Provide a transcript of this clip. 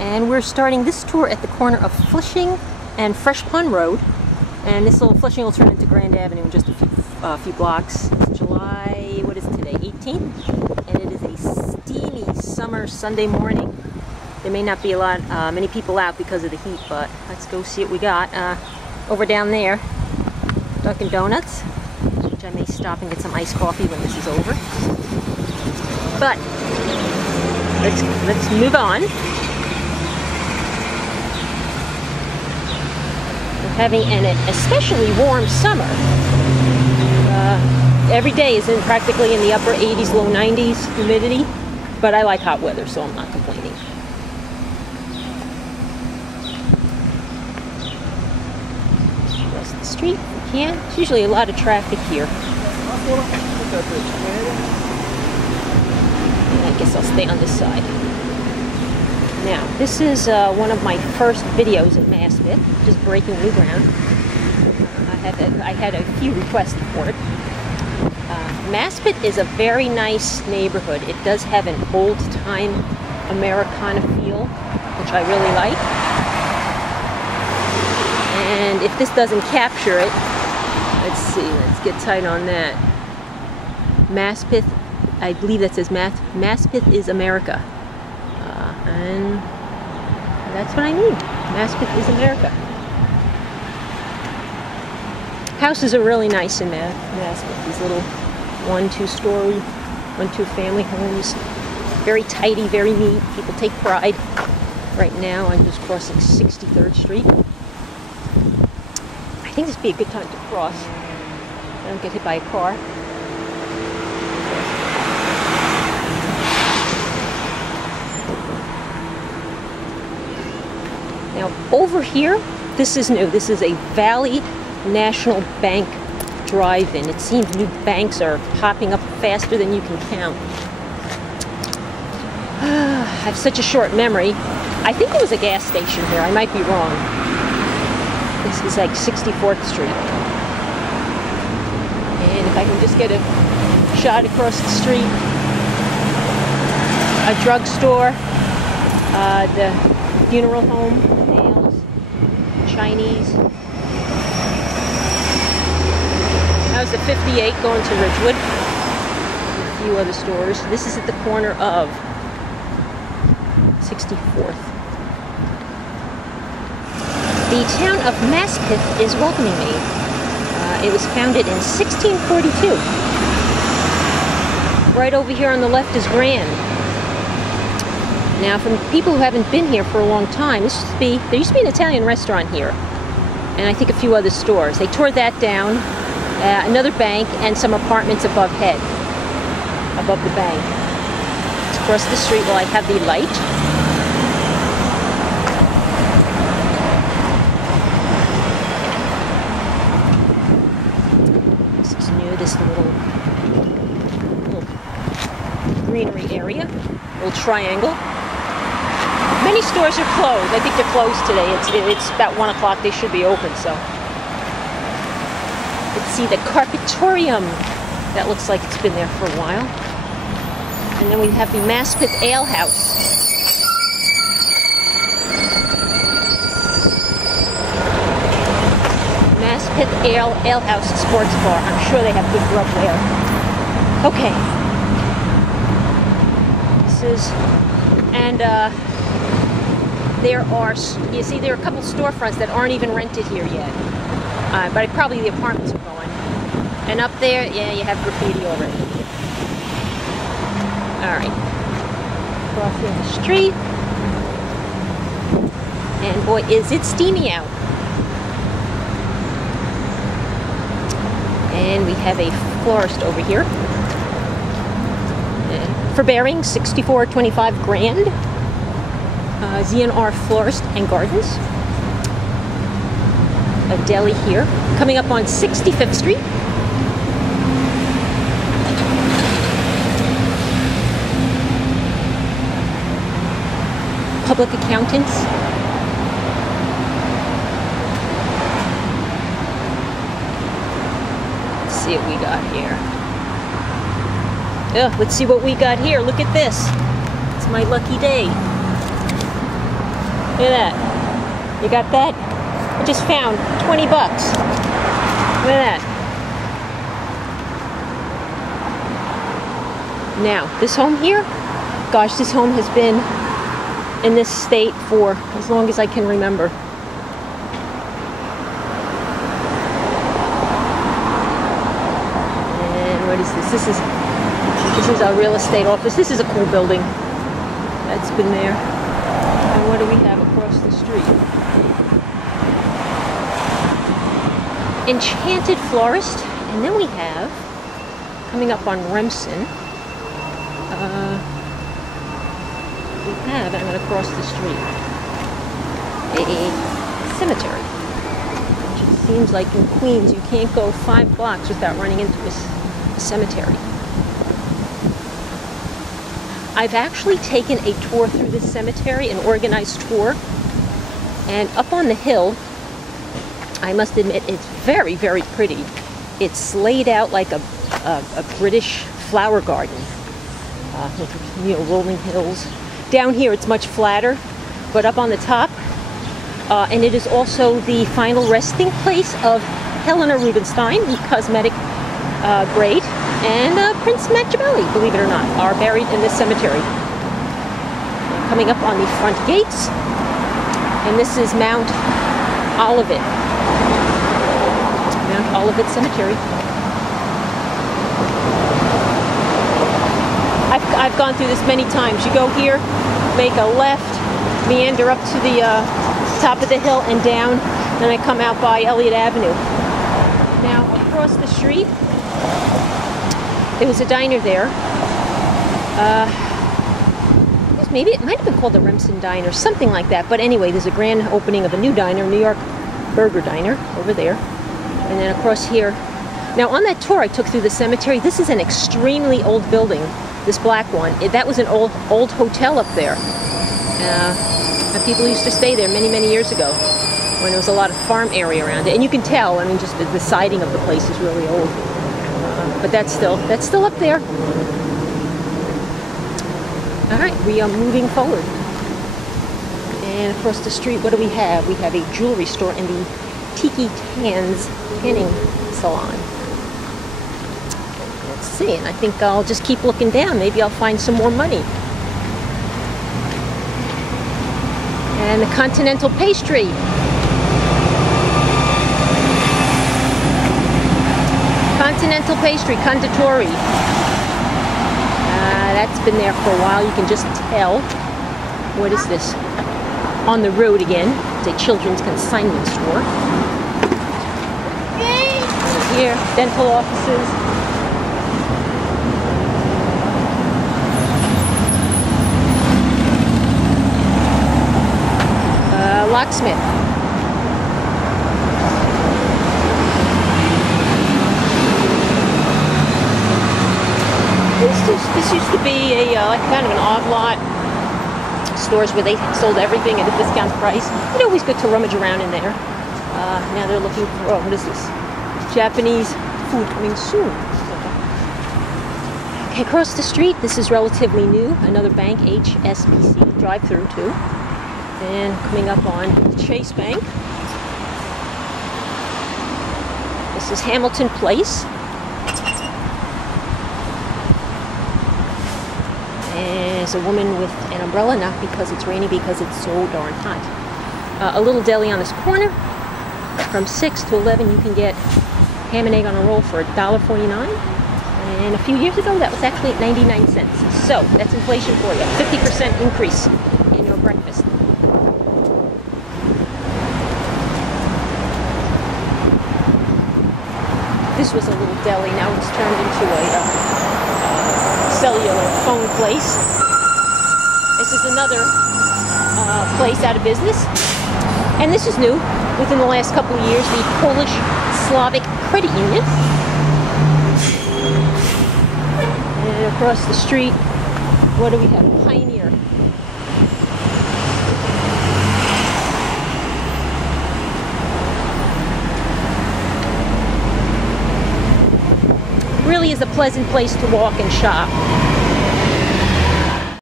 And we're starting this tour at the corner of Flushing and Fresh Pond Road. And this little Flushing will turn into Grand Avenue in just a few blocks. It's July, what is it today, 18th? And it is a steamy summer Sunday morning. There may not be many people out because of the heat, but let's go see what we got. Over down there, Dunkin' Donuts, which I may stop and get some iced coffee when this is over. But let's move on. We're having an especially warm summer. Every day is practically in the upper 80s, low 90s humidity, but I like hot weather, so I'm not complaining. Across the street, we can. There's usually a lot of traffic here. And I guess I'll stay on this side. Now, this is one of my first videos in Maspeth, just breaking new ground. I had a few requests for it. Maspeth is a very nice neighborhood. It does have an old-time Americana feel, which I really like. And if this doesn't capture it, let's see, let's get tight on that. Maspeth, I believe that says Maspeth is America. And that's what I mean. Maspeth is America. Houses are really nice in Maspeth. These little 1-2 story, 1-2 family homes. Very tidy, very neat. People take pride. Right now I'm just crossing 63rd Street. I think this would be a good time to cross. I don't get hit by a car. Now over here, this is new. This is a Valley National Bank drive-in. It seems new banks are popping up faster than you can count. I have such a short memory. I think it was a gas station here. I might be wrong. This is like 64th Street. And if I can just get a shot across the street. A drugstore. The funeral home. Nails. Chinese. How's the 58 going to Ridgewood? A few other stores. This is at the corner of 64th. The town of Maspeth is welcoming me. It was founded in 1642. Right over here on the left is Grand. Now, for people who haven't been here for a long time, there used to be an Italian restaurant here, and I think a few other stores. They tore that down. Another bank and some apartments above the bank. Let's cross the street while I have the light. This is new, this little greenery area, little triangle. Many stores are closed. I think they're closed today. It's about 1 o'clock. They should be open, so. Let's see the Carpetorium. That looks like it's been there for a while. And then we have the Maspeth Ale House. Maspeth Ale House Sports Bar. I'm sure they have good grub there. Okay. This is, and there are a couple storefronts that aren't even rented here yet. But probably the apartments are going. And up there, yeah, you have graffiti already. Alright. Crossing the street. And boy, is it steamy out. And we have a florist over here. For bearing, 6425 Grand. Z&R Florist and Gardens. A deli here, coming up on 65th Street. Public accountants. Let's see what we got here. Let's see what we got here. Look at this. It's my lucky day. Look at that. You got that? I just found 20 bucks. Look at that. Now, this home here, gosh, this home has been in this state for as long as I can remember. And what is this? This is our real estate office. This is a cool building. That's been there. And what do we have across the street? Enchanted Florist. And then we have, coming up on Remsen, we have, and I'm going to cross the street, a cemetery. Which it seems like in Queens you can't go 5 blocks without running into a cemetery. I've actually taken a tour through this cemetery, an organized tour, and up on the hill, I must admit, it's very, very pretty. It's laid out like a British flower garden, with, you know, rolling hills. Down here it's much flatter, but up on the top, and it is also the final resting place of Helena Rubinstein, the cosmetic great, and Prince Machiavelli, believe it or not, are buried in this cemetery. Coming up on the front gates, and this is Mount Olivet. Mount Olivet Cemetery. I've gone through this many times. You go here, make a left, meander up to the top of the hill and down, then I come out by Elliott Avenue. Now, across the street, there was a diner there. Maybe it might have been called the Remsen Diner, something like that. But anyway, there's a grand opening of a new diner, New York Burger Diner, over there. And then across here. Now, on that tour I took through the cemetery, this is an extremely old building, this black one. That was an old hotel up there. And people used to stay there many, many years ago when there was a lot of farm area around it. And you can tell, I mean, just the siding of the place is really old. But that's still up there. All right, we are moving forward. And across the street, what do we have? We have a jewelry store and the Tiki Tan's tanning salon. Let's see, and I think I'll just keep looking down. Maybe I'll find some more money. And the Continental Pastry. Continental Pastry, Conditori. That's been there for a while. You can just tell. What is this? On the road again. It's a children's consignment store. Here, dental offices. Locksmith. This used to be a like kind of an odd lot stores where they sold everything at a discount price. It's always good to rummage around in there. Now they're looking for, oh, what is this? Japanese food coming soon. Okay, across the street, this is relatively new. Another bank, HSBC, drive-through too. And coming up on Chase Bank. This is Hamilton Place. There's a woman with an umbrella, not because it's rainy, because it's so darn hot. A little deli on this corner. From 6 to 11 you can get ham and egg on a roll for $1.49. And a few years ago that was actually at 99 cents. So that's inflation for you. 50% increase in your breakfast. This was a little deli, now it's turned into a cellular phone place. This is another place out of business. And this is new, within the last couple of years, the Polish Slavic Credit Union. And across the street, what do we have? Pioneer. Really is a pleasant place to walk and shop.